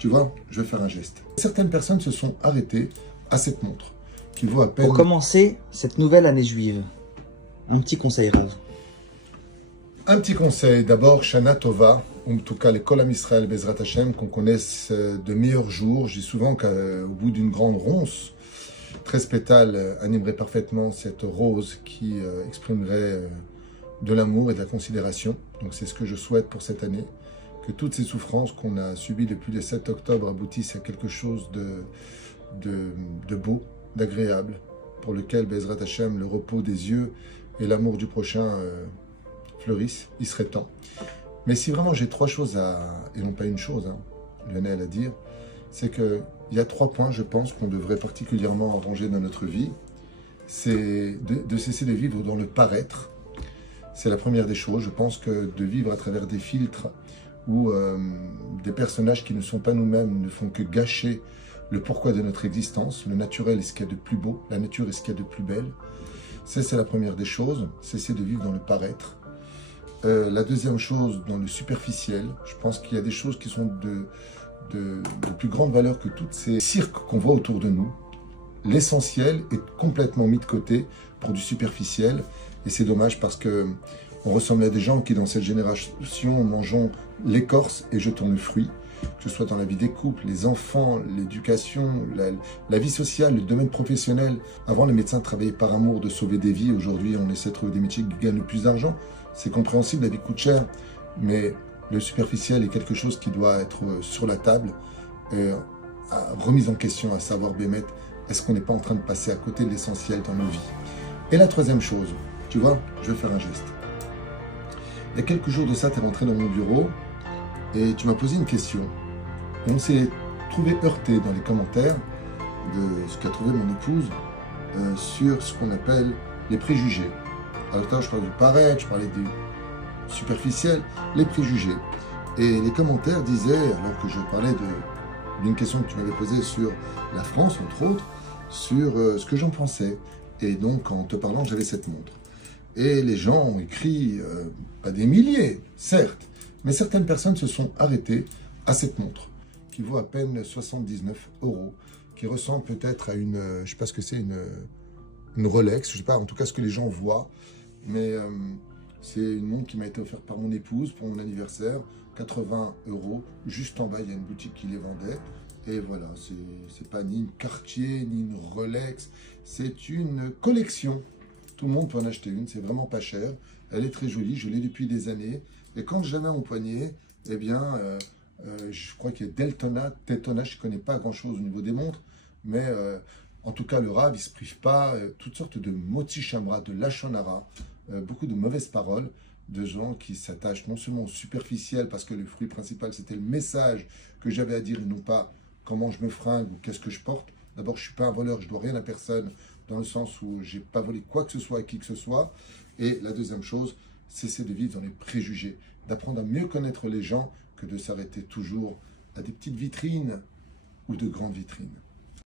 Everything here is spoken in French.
Tu vois, je vais faire un geste. Certaines personnes se sont arrêtées à cette montre, qui vaut à peine... Pour commencer cette nouvelle année juive, un petit conseil, Rav. Un petit conseil, d'abord, Shana Tova, en tout cas les Kol Am Israël Bezrat Hashem, qu'on connaisse de meilleurs jours. Je dis souvent qu'au bout d'une grande ronce, 13 pétales animeraient parfaitement cette rose qui exprimerait de l'amour et de la considération. Donc c'est ce que je souhaite pour cette année, que toutes ces souffrances qu'on a subies depuis le 7 octobre aboutissent à quelque chose de beau, d'agréable, pour lequel Bezrat Hashem, le repos des yeux et l'amour du prochain fleurissent. Il serait temps. Mais si vraiment j'ai trois choses et non pas une chose, Lionel, à dire, c'est qu'il y a 3 points, je pense, qu'on devrait particulièrement arranger dans notre vie. C'est de cesser de vivre dans le paraître. C'est la première des choses. Je pense que de vivre à travers des filtres ou des personnages qui ne sont pas nous-mêmes ne font que gâcher le pourquoi de notre existence. Le naturel est ce qu'il y a de plus beau, la nature est ce qu'il y a de plus belle. C'est la première des choses, cesser de vivre dans le paraître. La deuxième chose, dans le superficiel, je pense qu'il y a des choses qui sont de plus grande valeur que toutes ces cirques qu'on voit autour de nous. L'essentiel est complètement mis de côté pour du superficiel, et c'est dommage parce que on ressemble à des gens qui, dans cette génération, mangeons l'écorce et jetons le fruit, que ce soit dans la vie des couples, les enfants, l'éducation, la vie sociale, le domaine professionnel. Avant, les médecins travaillaient par amour de sauver des vies. Aujourd'hui, on essaie de trouver des métiers qui gagnent le plus d'argent. C'est compréhensible, la vie coûte cher, mais le superficiel est quelque chose qui doit être sur la table, remise en question, à savoir, Bémet, est-ce qu'on n'est pas en train de passer à côté de l'essentiel dans nos vies? Et la troisième chose, tu vois, je vais faire un geste. Il y a quelques jours de ça, tu es rentré dans mon bureau et tu m'as posé une question. Et on s'est trouvé heurté dans les commentaires de ce qu'a trouvé mon épouse sur ce qu'on appelle les préjugés. Alors là, je parlais du paraître, je parlais du superficiel, les préjugés. Et les commentaires disaient, alors que je parlais d'une question que tu m'avais posée sur la France, entre autres, sur ce que j'en pensais. Et donc, en te parlant, j'avais cette montre. Et les gens ont écrit, pas des milliers, certes, mais certaines personnes se sont arrêtées à cette montre, qui vaut à peine 79 €, qui ressemble peut-être à une, je ne sais pas ce que c'est, une Rolex, je ne sais pas, en tout cas ce que les gens voient, mais c'est une montre qui m'a été offerte par mon épouse pour mon anniversaire, 80 €, juste en bas, il y a une boutique qui les vendait. Et voilà, c'est pas ni une Cartier, ni une Rolex, c'est une collection. Tout le monde peut en acheter une, c'est vraiment pas cher. Elle est très jolie, je l'ai depuis des années. Et quand je la mets à mon poignet, eh bien, je crois qu'il y a Daytona, je ne connais pas grand-chose au niveau des montres, mais en tout cas, le Rav, il ne se prive pas, toutes sortes de moti shamra, de lachon hara, beaucoup de mauvaises paroles, de gens qui s'attachent non seulement au superficiel, parce que le fruit principal, c'était le message que j'avais à dire, et non pas comment je me fringue ou qu'est-ce que je porte. D'abord, je ne suis pas un voleur, je ne dois rien à personne, dans le sens où je n'ai pas volé quoi que ce soit à qui que ce soit. Et la deuxième chose, cesser de vivre dans les préjugés, d'apprendre à mieux connaître les gens que de s'arrêter toujours à des petites vitrines ou de grandes vitrines.